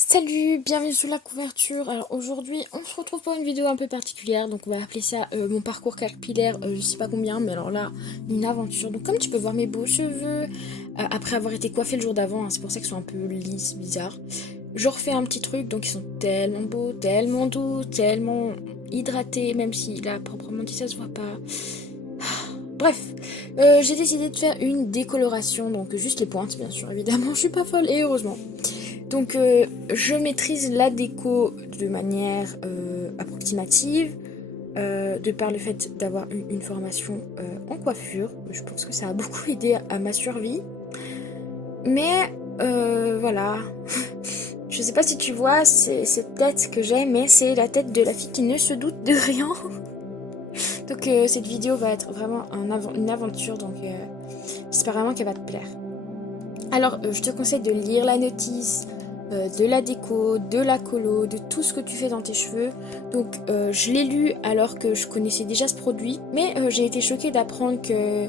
Salut, bienvenue sur la couverture. Alors aujourd'hui, on se retrouve pour une vidéo un peu particulière. Donc on va appeler ça mon parcours capillaire, je sais pas combien, mais alors là, une aventure. Donc comme tu peux voir mes beaux cheveux, après avoir été coiffés le jour d'avant, hein, c'est pour ça qu'ils sont un peu lisses, bizarres. Je refais un petit truc, donc ils sont tellement beaux, tellement doux, tellement hydratés, même si là, proprement dit, ça se voit pas. Bref, j'ai décidé de faire une décoloration, donc juste les pointes, bien sûr, évidemment, je suis pas folle, et heureusement. Donc je maîtrise la déco de manière approximative, de par le fait d'avoir une formation en coiffure. Je pense que ça a beaucoup aidé à ma survie. Mais voilà, je sais pas si tu vois cette tête que j'ai, mais c'est la tête de la fille qui ne se doute de rien. Donc cette vidéo va être vraiment une aventure, donc j'espère vraiment qu'elle va te plaire. Alors je te conseille de lire la notice, de la déco, de la colo, de tout ce que tu fais dans tes cheveux. Donc je l'ai lu alors que je connaissais déjà ce produit, mais j'ai été choquée d'apprendre que,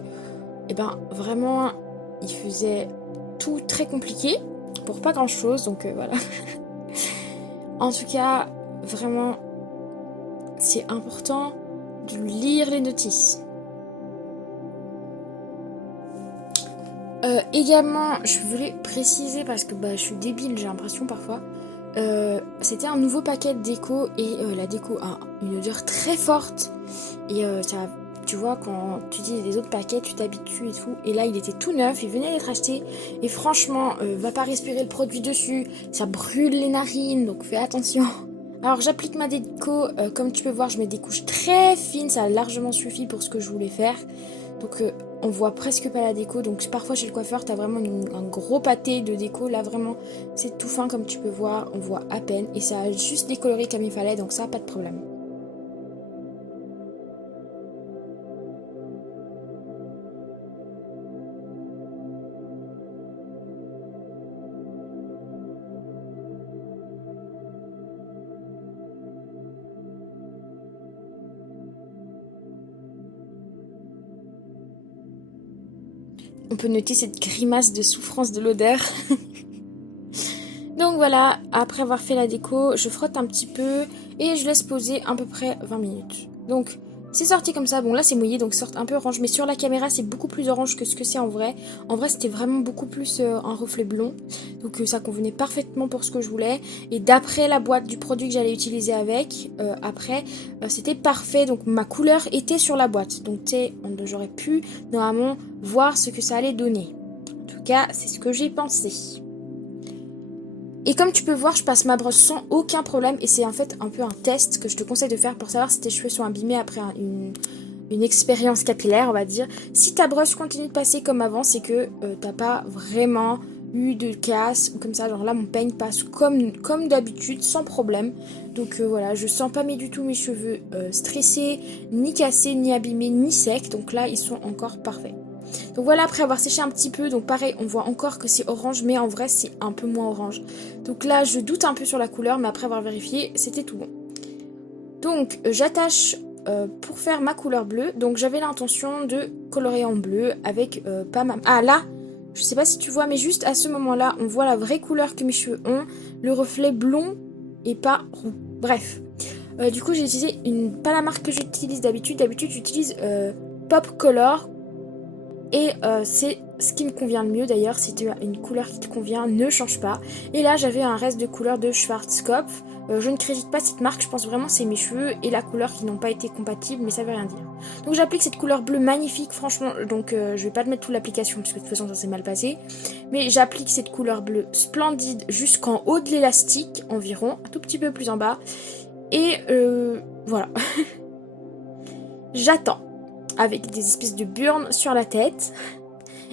vraiment, il faisait tout très compliqué pour pas grand chose, donc voilà. En tout cas, vraiment, c'est important de lire les notices. Également, je voulais préciser parce que je suis débile, j'ai l'impression parfois. C'était un nouveau paquet de déco et la déco a une odeur très forte et tu vois, quand tu dis des autres paquets, tu t'habitues et tout. Et là, il était tout neuf, il venait d'être acheté et franchement, va pas respirer le produit dessus, ça brûle les narines, donc fais attention. Alors j'applique ma déco, comme tu peux voir, je mets des couches très fines, ça a largement suffi pour ce que je voulais faire. Donc on voit presque pas la déco, donc parfois chez le coiffeur t'as vraiment un gros pâté de déco, là vraiment c'est tout fin comme tu peux voir, on voit à peine et ça a juste décoloré comme il fallait, donc ça pas de problème. On peut noter cette grimace de souffrance de l'odeur. Donc voilà, après avoir fait la déco, je frotte un petit peu et je laisse poser à peu près 20 minutes. Donc c'est sorti comme ça, bon là c'est mouillé donc sort un peu orange, mais sur la caméra c'est beaucoup plus orange que ce que c'est en vrai. En vrai c'était vraiment beaucoup plus un reflet blond, donc ça convenait parfaitement pour ce que je voulais. Et d'après la boîte du produit que j'allais utiliser avec, après c'était parfait, donc ma couleur était sur la boîte. Donc j'aurais pu normalement voir ce que ça allait donner. En tout cas c'est ce que j'ai pensé. Et comme tu peux voir, je passe ma brosse sans aucun problème et c'est en fait un peu un test que je te conseille de faire pour savoir si tes cheveux sont abîmés après une expérience capillaire, on va dire. Si ta brosse continue de passer comme avant, c'est que t'as pas vraiment eu de casse ou comme ça. Genre là, mon peigne passe comme d'habitude, sans problème. Donc voilà, je sens pas du tout mes cheveux stressés, ni cassés, ni abîmés, ni secs. Donc là, ils sont encore parfaits. Donc voilà, après avoir séché un petit peu, donc pareil, on voit encore que c'est orange, mais en vrai c'est un peu moins orange. Donc là, je doute un peu sur la couleur, mais après avoir vérifié, c'était tout bon. Donc j'attache pour faire ma couleur bleue. Donc j'avais l'intention de colorer en bleu avec pas ma... Ah là, je sais pas si tu vois, mais juste à ce moment-là, on voit la vraie couleur que mes cheveux ont, le reflet blond et pas roux. Bref. Du coup, j'ai utilisé pas la marque que j'utilise d'habitude. D'habitude, j'utilise Pop Color. Et c'est ce qui me convient le mieux d'ailleurs. Si tu as une couleur qui te convient, ne change pas. Et là j'avais un reste de couleur de Schwarzkopf. Je ne crédite pas cette marque, je pense vraiment c'est mes cheveux et la couleur qui n'ont pas été compatibles, mais ça veut rien dire. Donc j'applique cette couleur bleue magnifique, franchement, donc je vais pas te mettre toute l'application parce que de toute façon ça s'est mal passé. Mais j'applique cette couleur bleue splendide jusqu'en haut de l'élastique environ, un tout petit peu plus en bas. Et voilà. J'attends avec des espèces de burnes sur la tête.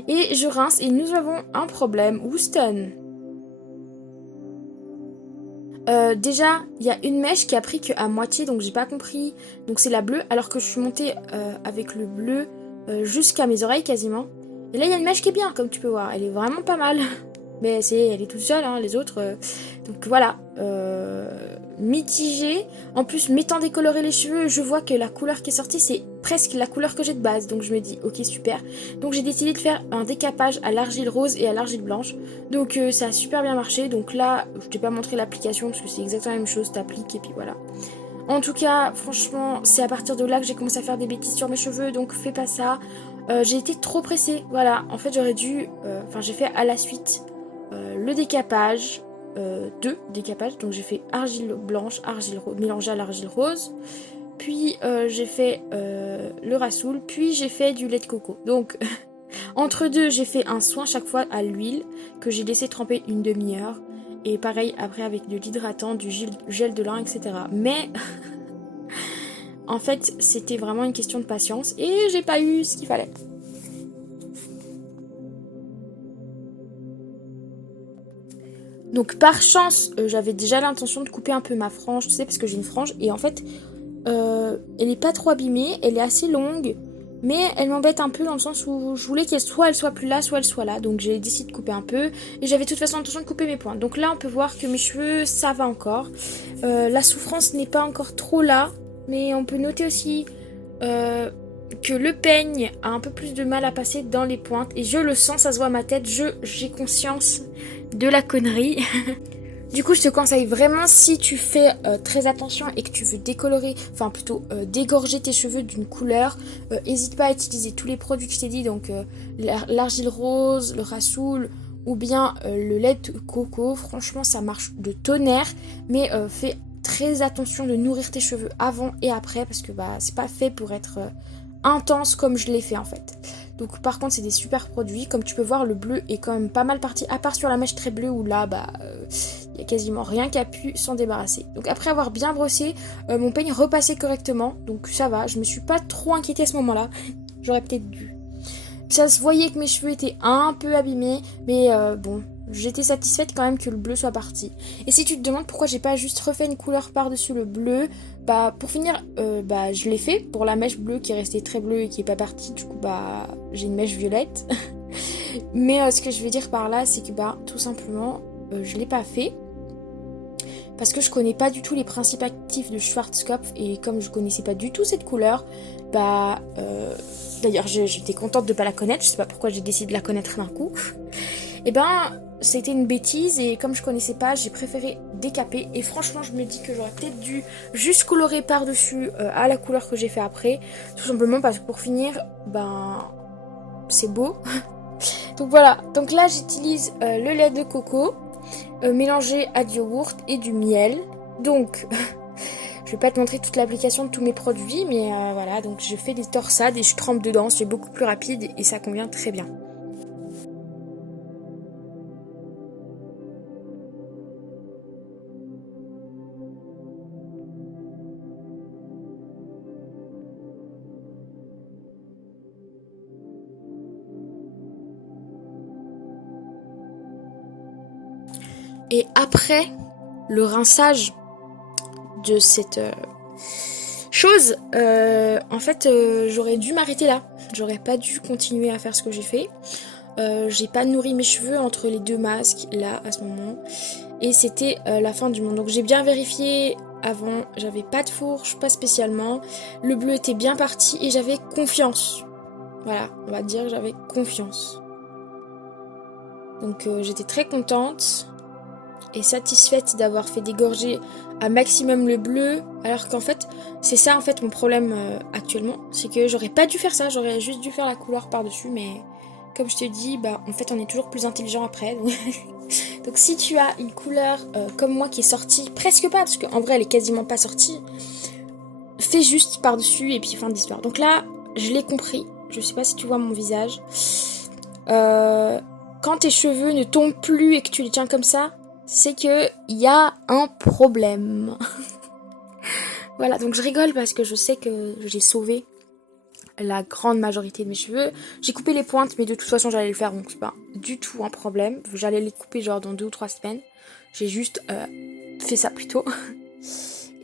Et je rince et nous avons un problème. Houston. Déjà, il y a une mèche qui a pris qu'à moitié, donc j'ai pas compris. Donc c'est la bleue, alors que je suis montée avec le bleu jusqu'à mes oreilles quasiment. Et là, il y a une mèche qui est bien, comme tu peux voir. Elle est vraiment pas mal. Mais elle est toute seule, hein, les autres. Donc voilà, mitigée. En plus, m'étant décoloré les cheveux, je vois que la couleur qui est sortie, c'est presque la couleur que j'ai de base. Donc je me dis, ok, super. Donc j'ai décidé de faire un décapage à l'argile rose et à l'argile blanche. Donc ça a super bien marché. Donc là, je t'ai pas montré l'application parce que c'est exactement la même chose. T'appliques et puis voilà. En tout cas, franchement, c'est à partir de là que j'ai commencé à faire des bêtises sur mes cheveux. Donc fais pas ça. J'ai été trop pressée. Voilà, en fait, j'aurais dû... Enfin, j'ai fait à la suite le décapage. Deux décapages. Donc j'ai fait argile blanche, argile mélangée à l'argile rose. Puis j'ai fait le rassoul. Puis j'ai fait du lait de coco. Donc entre deux, j'ai fait un soin chaque fois à l'huile que j'ai laissé tremper une demi-heure. Et pareil après avec de l'hydratant, du gel de lin, etc. Mais en fait, c'était vraiment une question de patience et j'ai pas eu ce qu'il fallait. Donc par chance, j'avais déjà l'intention de couper un peu ma frange, tu sais, parce que j'ai une frange. Et en fait, elle est pas trop abîmée, elle est assez longue. Mais elle m'embête un peu dans le sens où je voulais qu'elle soit plus là, soit elle soit là. Donc j'ai décidé de couper un peu. Et j'avais de toute façon l'intention de couper mes pointes. Donc là, on peut voir que mes cheveux, ça va encore. La souffrance n'est pas encore trop là. Mais on peut noter aussi que le peigne a un peu plus de mal à passer dans les pointes. Et je le sens, ça se voit à ma tête. J'ai conscience de la connerie. Du coup, je te conseille vraiment, si tu fais très attention et que tu veux décolorer, enfin plutôt dégorger tes cheveux d'une couleur, n'hésite pas à utiliser tous les produits que je t'ai dit, donc l'argile rose, le rassoul ou bien le lait de coco. Franchement, ça marche de tonnerre, mais fais très attention de nourrir tes cheveux avant et après parce que bah c'est pas fait pour être intense comme je l'ai fait en fait. Donc par contre c'est des super produits. Comme tu peux voir, le bleu est quand même pas mal parti, à part sur la mèche très bleue où là bah il y a quasiment rien qui a pu s'en débarrasser. Donc après avoir bien brossé, mon peigne repassait correctement, donc ça va, je me suis pas trop inquiétée à ce moment-là. J'aurais peut-être dû. Ça se voyait que mes cheveux étaient un peu abîmés, mais bon, j'étais satisfaite quand même que le bleu soit parti. Et si tu te demandes pourquoi j'ai pas juste refait une couleur par-dessus le bleu, bah pour finir, bah je l'ai fait pour la mèche bleue qui est restée très bleue et qui est pas partie, du coup bah j'ai une mèche violette. Mais ce que je veux dire par là, c'est que bah tout simplement, je l'ai pas fait. Parce que je connais pas du tout les principes actifs de Schwarzkopf et comme je connaissais pas du tout cette couleur, bah d'ailleurs j'étais contente de pas la connaître, je sais pas pourquoi j'ai décidé de la connaître d'un coup. Et ben c'était une bêtise et comme je connaissais pas, j'ai préféré décaper et franchement je me dis que j'aurais peut-être dû juste colorer par-dessus à la couleur que j'ai fait après, tout simplement parce que pour finir, ben c'est beau. Donc voilà, donc là j'utilise le lait de coco mélangé à du yaourt et du miel. Donc je vais pas te montrer toute l'application de tous mes produits, mais voilà, donc je fais des torsades et je trempe dedans, c'est beaucoup plus rapide et ça convient très bien. Et après le rinçage de cette chose, en fait, j'aurais dû m'arrêter là. J'aurais pas dû continuer à faire ce que j'ai fait. J'ai pas nourri mes cheveux entre les deux masques, là, à ce moment. Et c'était la fin du monde. Donc j'ai bien vérifié avant, j'avais pas de fourche, pas spécialement. Le bleu était bien parti et j'avais confiance. Voilà, on va dire que j'avais confiance. Donc j'étais très contente et satisfaite d'avoir fait dégorger à maximum le bleu, alors qu'en fait c'est ça en fait mon problème actuellement, c'est que j'aurais pas dû faire ça, j'aurais juste dû faire la couleur par dessus, mais comme je te dis, bah en fait on est toujours plus intelligent après. Donc si tu as une couleur comme moi qui est sortie presque pas, parce qu'en vrai elle est quasiment pas sortie, fais juste par dessus et puis fin d'histoire. Donc là je l'ai compris, je sais pas si tu vois mon visage, quand tes cheveux ne tombent plus et que tu les tiens comme ça, c'est que il y a un problème. Voilà, donc je rigole parce que je sais que j'ai sauvé la grande majorité de mes cheveux. J'ai coupé les pointes, mais de toute façon j'allais le faire, donc c'est pas du tout un problème. J'allais les couper genre dans 2 ou 3 semaines. J'ai juste fait ça plus tôt.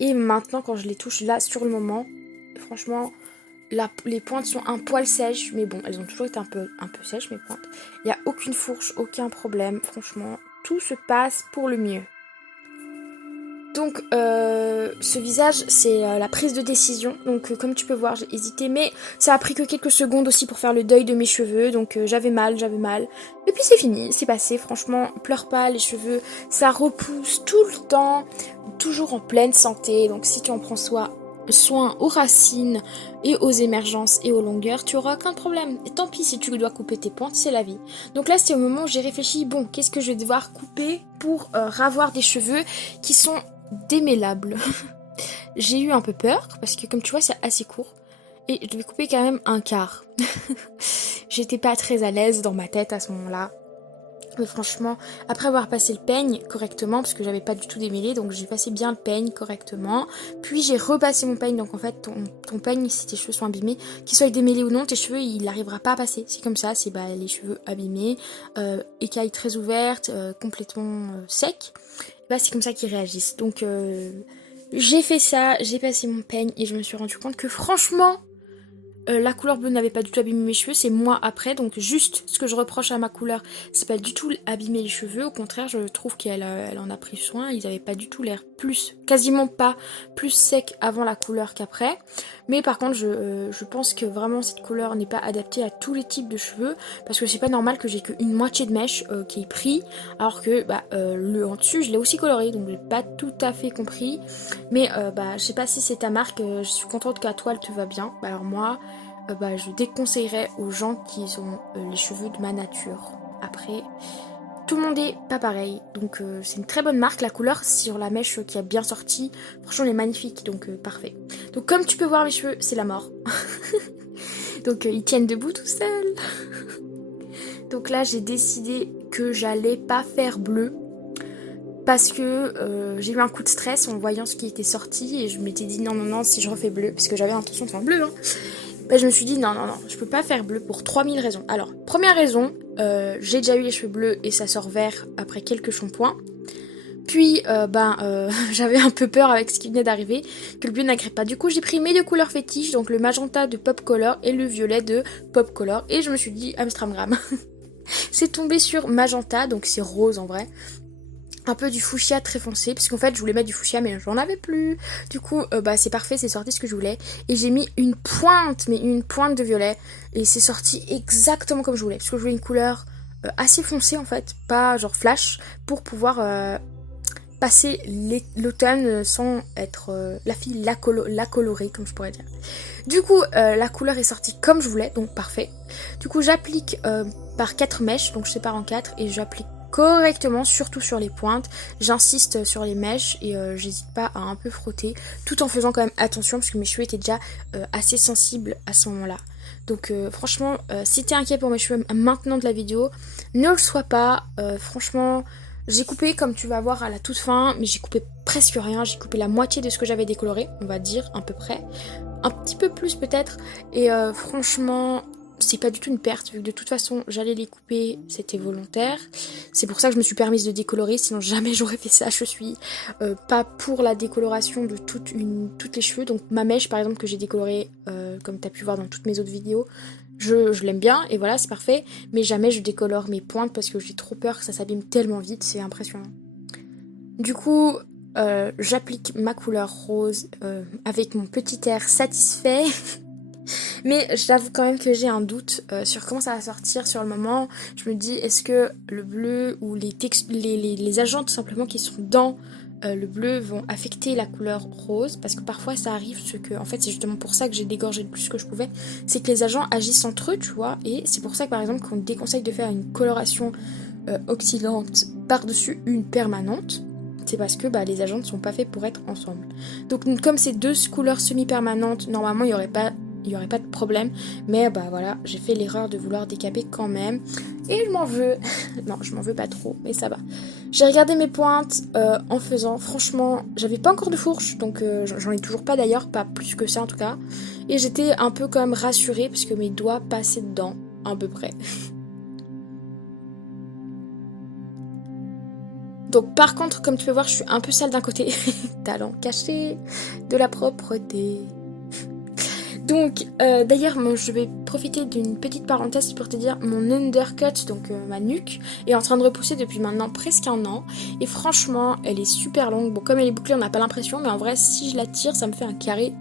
Et maintenant quand je les touche là sur le moment, franchement, les pointes sont un poil sèches, mais bon, elles ont toujours été un peu sèches mes pointes. Il n'y a aucune fourche, aucun problème, franchement, tout se passe pour le mieux. Donc ce visage c'est la prise de décision, donc comme tu peux voir j'ai hésité mais ça a pris que quelques secondes aussi pour faire le deuil de mes cheveux, donc j'avais mal, et puis c'est fini, c'est passé, franchement pleure pas, les cheveux ça repousse tout le temps, toujours en pleine santé, donc si tu en prends soin aux racines et aux émergences et aux longueurs, tu auras aucun problème. Et tant pis si tu dois couper tes pointes, c'est la vie. Donc là, c'est au moment où j'ai réfléchi, bon, qu'est-ce que je vais devoir couper pour ravoir des cheveux qui sont démêlables. J'ai eu un peu peur, parce que comme tu vois, c'est assez court. Et je devais couper quand même un quart. J'étais pas très à l'aise dans ma tête à ce moment-là. Mais franchement, après avoir passé le peigne correctement, parce que j'avais pas du tout démêlé, donc j'ai passé bien le peigne correctement. Puis j'ai repassé mon peigne, donc en fait ton peigne, si tes cheveux sont abîmés, qu'ils soient démêlés ou non, tes cheveux il n'arrivera pas à passer. C'est comme ça, c'est les cheveux abîmés, écailles très ouvertes, complètement secs. C'est comme ça qu'ils réagissent. Donc j'ai fait ça, j'ai passé mon peigne et je me suis rendu compte que franchement, la couleur bleue n'avait pas du tout abîmé mes cheveux, c'est moi après, donc juste ce que je reproche à ma couleur, c'est pas du tout abîmer les cheveux, au contraire je trouve qu'elle en a pris soin, ils avaient pas du tout l'air quasiment pas plus sec avant la couleur qu'après, mais par contre je pense que vraiment cette couleur n'est pas adaptée à tous les types de cheveux, parce que c'est pas normal que j'ai qu'une moitié de mèche qui est pris, alors que le en dessus je l'ai aussi coloré, donc j'ai pas tout à fait compris, mais je sais pas si c'est ta marque, je suis contente qu'à toi elle te va bien, alors moi je déconseillerais aux gens qui ont les cheveux de ma nature. Après, tout le monde est pas pareil, donc c'est une très bonne marque. La couleur sur la mèche qui a bien sorti, franchement elle est magnifique, donc parfait. Donc comme tu peux voir mes cheveux, c'est la mort. Donc ils tiennent debout tout seuls. Donc là j'ai décidé que j'allais pas faire bleu. Parce que j'ai eu un coup de stress en voyant ce qui était sorti et je m'étais dit non, si je refais bleu, parce que j'avais l'intention de faire bleu, hein. Je me suis dit non, je peux pas faire bleu pour 3000 raisons. Alors, première raison, j'ai déjà eu les cheveux bleus et ça sort vert après quelques shampoings. Puis, j'avais un peu peur avec ce qui venait d'arriver, que le bleu n'agrée pas. Du coup, j'ai pris mes deux couleurs fétiches, donc le magenta de Pop Color et le violet de Pop Color. Et je me suis dit, Amstramgram. C'est tombé sur magenta, donc c'est rose en vrai. Un peu du fuchsia très foncé, parce qu'en fait je voulais mettre du fuchsia mais j'en avais plus. Du coup c'est parfait, c'est sorti ce que je voulais. Et j'ai mis une pointe de violet. Et c'est sorti exactement comme je voulais. Parce que je voulais une couleur assez foncée en fait, pas genre flash, pour pouvoir passer l'automne sans être la fille la colorée comme je pourrais dire. Du coup la couleur est sortie comme je voulais, donc parfait. Du coup j'applique par 4 mèches, donc je sépare en 4 et j'applique correctement, surtout sur les pointes. J'insiste sur les mèches et j'hésite pas à un peu frotter, tout en faisant quand même attention parce que mes cheveux étaient déjà assez sensibles à ce moment-là. Donc franchement, si t'es inquiet pour mes cheveux maintenant de la vidéo, ne le sois pas. Franchement, j'ai coupé comme tu vas voir à la toute fin, mais j'ai coupé presque rien. J'ai coupé la moitié de ce que j'avais décoloré, on va dire à peu près. Un petit peu plus peut-être. Et franchement, c'est pas du tout une perte, vu que de toute façon j'allais les couper, c'était volontaire. C'est pour ça que je me suis permise de décolorer, sinon jamais j'aurais fait ça. Je suis pas pour la décoloration de toutes les cheveux. Donc ma mèche par exemple que j'ai décolorée, comme tu as pu voir dans toutes mes autres vidéos, je l'aime bien et voilà c'est parfait. Mais jamais je décolore mes pointes parce que j'ai trop peur que ça s'abîme tellement vite, c'est impressionnant. Du coup j'applique ma couleur rose avec mon petit air satisfait. Mais j'avoue quand même que j'ai un doute sur comment ça va sortir sur le moment. Je me dis, est-ce que le bleu ou les agents tout simplement qui sont dans le bleu vont affecter la couleur rose? Parce que parfois ça arrive, en fait c'est justement pour ça que j'ai dégorgé le plus que je pouvais, c'est que les agents agissent entre eux, tu vois, et c'est pour ça que par exemple qu'on déconseille de faire une coloration oxydante par-dessus une permanente. C'est parce que les agents ne sont pas faits pour être ensemble. Donc comme c'est deux couleurs semi-permanentes, normalement il n'y aurait pas de problème, mais voilà, j'ai fait l'erreur de vouloir décaper quand même, et je m'en veux. Non, je m'en veux pas trop, mais ça va. J'ai regardé mes pointes en faisant, franchement, j'avais pas encore de fourche, donc j'en ai toujours pas d'ailleurs, pas plus que ça en tout cas, et j'étais un peu quand même rassurée, parce que mes doigts passaient dedans, à peu près. Donc par contre, comme tu peux voir, je suis un peu sale d'un côté. Talent caché, de la propreté. Donc, d'ailleurs, je vais profiter d'une petite parenthèse pour te dire, mon undercut, donc ma nuque, est en train de repousser depuis maintenant presque 1 an. Et franchement, elle est super longue. Bon, comme elle est bouclée, on n'a pas l'impression, mais en vrai, si je la tire, ça me fait un carré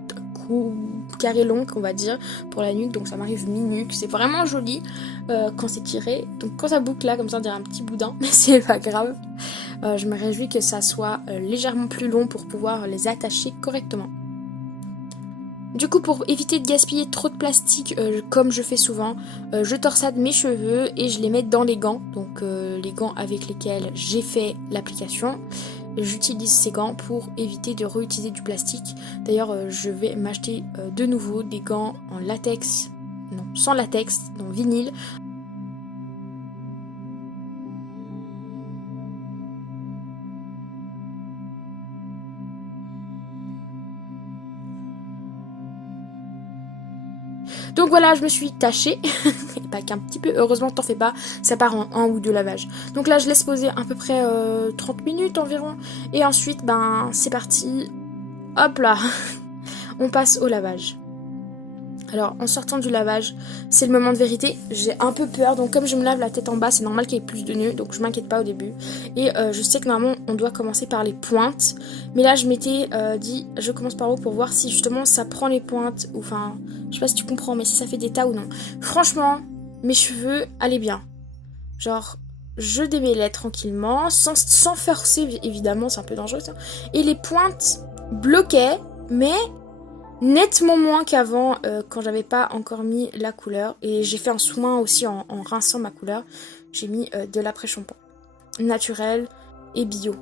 long, on va dire, pour la nuque. Donc ça m'arrive mi-nuque. C'est vraiment joli quand c'est tiré. Donc quand ça boucle là, comme ça, on dirait un petit boudin, mais c'est pas grave. Je me réjouis que ça soit légèrement plus long pour pouvoir les attacher correctement. Du coup, pour éviter de gaspiller trop de plastique, comme je fais souvent, je torsade mes cheveux et je les mets dans les gants. Donc les gants avec lesquels j'ai fait l'application. J'utilise ces gants pour éviter de réutiliser du plastique. D'ailleurs, je vais m'acheter de nouveau des gants en latex, non, sans latex, donc vinyle. Donc voilà, je me suis tachée, pas qu'un petit peu, heureusement t'en fais pas, ça part en 1 ou 2 lavages. Donc là je laisse poser à peu près 30 minutes environ, et ensuite ben c'est parti, hop là, on passe au lavage. Alors en sortant du lavage, c'est le moment de vérité, j'ai un peu peur, donc comme je me lave la tête en bas, c'est normal qu'il y ait plus de nœuds, donc je m'inquiète pas au début. Et je sais que normalement on doit commencer par les pointes, mais là je m'étais dit, je commence par où pour voir si justement ça prend les pointes, ou enfin, je sais pas si tu comprends, mais si ça fait des tas ou non. Franchement, mes cheveux allaient bien. Genre, je démêlais tranquillement, sans forcer évidemment, c'est un peu dangereux ça. Et les pointes bloquaient, mais nettement moins qu'avant quand j'avais pas encore mis la couleur. Et j'ai fait un soin aussi en rinçant ma couleur. J'ai mis de l'après-shampoing naturel et bio.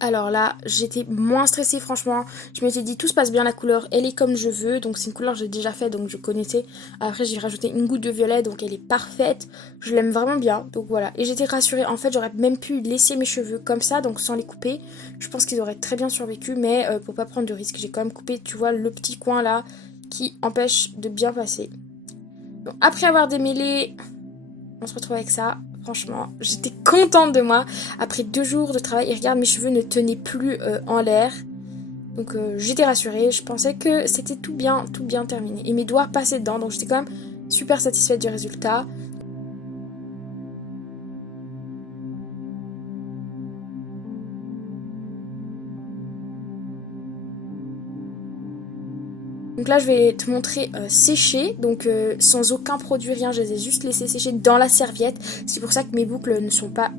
Alors là, j'étais moins stressée franchement. Je m'étais dit tout se passe bien, la couleur elle est comme je veux. Donc c'est une couleur que j'ai déjà fait, donc je connaissais. Après j'ai rajouté une goutte de violet, donc elle est parfaite. Je l'aime vraiment bien, donc voilà. Et j'étais rassurée, en fait j'aurais même pu laisser mes cheveux comme ça, donc sans les couper. Je pense qu'ils auraient très bien survécu, mais pour pas prendre de risque, j'ai quand même coupé, tu vois, le petit coin là qui empêche de bien passer. Donc après avoir démêlé, on se retrouve avec ça. Franchement, j'étais contente de moi. Après 2 jours de travail, et regarde, mes cheveux ne tenaient plus en l'air. Donc j'étais rassurée. Je pensais que c'était tout bien terminé. Et mes doigts passaient dedans. Donc j'étais quand même super satisfaite du résultat. Donc là, je vais te montrer sécher, donc sans aucun produit, rien, je les ai juste laissés sécher dans la serviette. C'est pour ça que mes boucles ne sont pas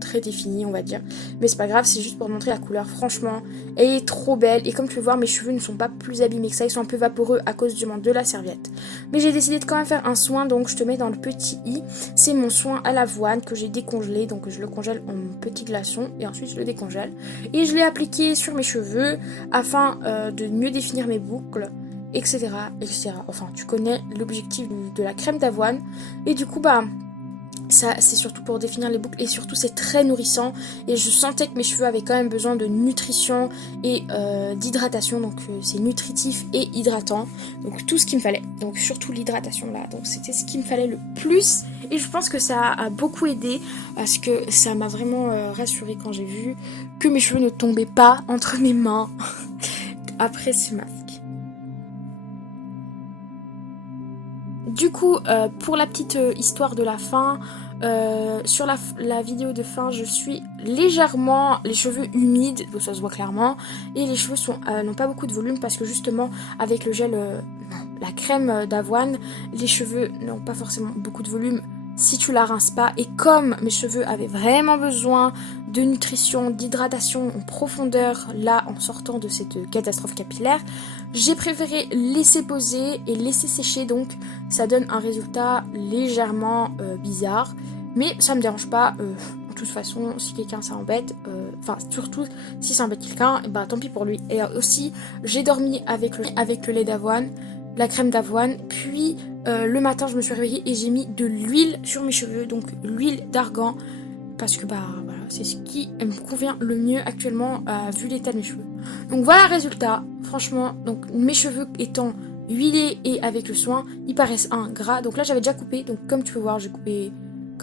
très définies, on va dire. Mais c'est pas grave, c'est juste pour montrer la couleur. Franchement, elle est trop belle. Et comme tu peux voir, mes cheveux ne sont pas plus abîmés que ça. Ils sont un peu vaporeux à cause du manque de la serviette. Mais j'ai décidé de quand même faire un soin, donc je te mets dans le petit i. C'est mon soin à l'avoine que j'ai décongelé. Donc je le congèle en petit glaçon et ensuite je le décongèle. Et je l'ai appliqué sur mes cheveux afin de mieux définir mes boucles, etc., etc. Enfin, tu connais l'objectif de la crème d'avoine. Et du coup, bah, ça, c'est surtout pour définir les boucles. Et surtout, c'est très nourrissant. Et je sentais que mes cheveux avaient quand même besoin de nutrition et d'hydratation. Donc, c'est nutritif et hydratant. Donc, tout ce qu'il me fallait. Donc, surtout l'hydratation, là. Donc, c'était ce qu'il me fallait le plus. Et je pense que ça a beaucoup aidé. Parce que ça m'a vraiment rassurée quand j'ai vu que mes cheveux ne tombaient pas entre mes mains après ce masque. Du coup, pour la petite histoire de la fin, sur la vidéo de fin, je suis légèrement les cheveux humides, donc ça se voit clairement, et les cheveux n'ont pas beaucoup de volume parce que justement avec le gel, la crème d'avoine, les cheveux n'ont pas forcément beaucoup de volume si tu la rinces pas. Et comme mes cheveux avaient vraiment besoin de nutrition, d'hydratation en profondeur là en sortant de cette catastrophe capillaire, j'ai préféré laisser poser et laisser sécher, donc ça donne un résultat légèrement bizarre, mais ça me dérange pas. De toute façon, si quelqu'un ça embête, enfin surtout si ça embête quelqu'un, bah tant pis pour lui. Et aussi, j'ai dormi avec le lait d'avoine, la crème d'avoine, puis le matin je me suis réveillée et j'ai mis de l'huile sur mes cheveux, donc l'huile d'argan, parce que bah voilà, c'est ce qui me convient le mieux actuellement vu l'état de mes cheveux. Donc voilà le résultat, franchement, donc mes cheveux étant huilés et avec le soin, ils paraissent gras. Donc là j'avais déjà coupé, donc comme tu peux voir j'ai coupé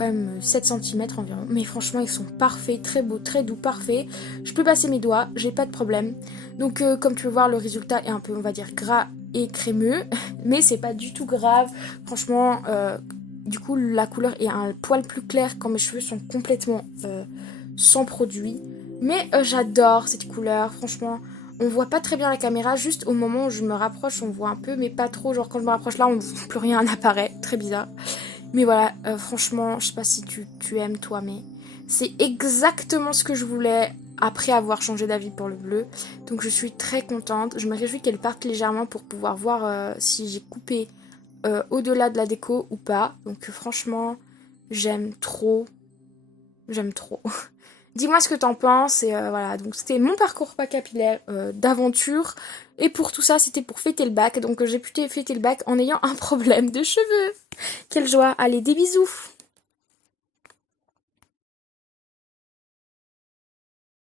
quand même 7 cm environ. Mais franchement, ils sont parfaits, très beaux, très doux, parfaits. Je peux passer mes doigts, j'ai pas de problème. Donc comme tu peux voir, le résultat est un peu, on va dire, gras et crémeux. Mais c'est pas du tout grave. Franchement, du coup, la couleur est un poil plus clair quand mes cheveux sont complètement sans produit. Mais j'adore cette couleur, franchement. On voit pas très bien la caméra, juste au moment où je me rapproche, on voit un peu, mais pas trop. Genre quand je me rapproche là, on plus rien n'apparaît, très bizarre. Mais voilà, franchement, je sais pas si tu aimes toi, mais c'est exactement ce que je voulais après avoir changé d'avis pour le bleu. Donc je suis très contente. Je me réjouis qu'elle parte légèrement pour pouvoir voir si j'ai coupé au-delà de la déco ou pas. Donc franchement, j'aime trop. J'aime trop. Dis-moi ce que t'en penses. Et voilà, donc c'était mon parcours pas capillaire d'aventure. Et pour tout ça, c'était pour fêter le bac. Donc j'ai pu fêter le bac en ayant un problème de cheveux. Quelle joie. Allez, des bisous.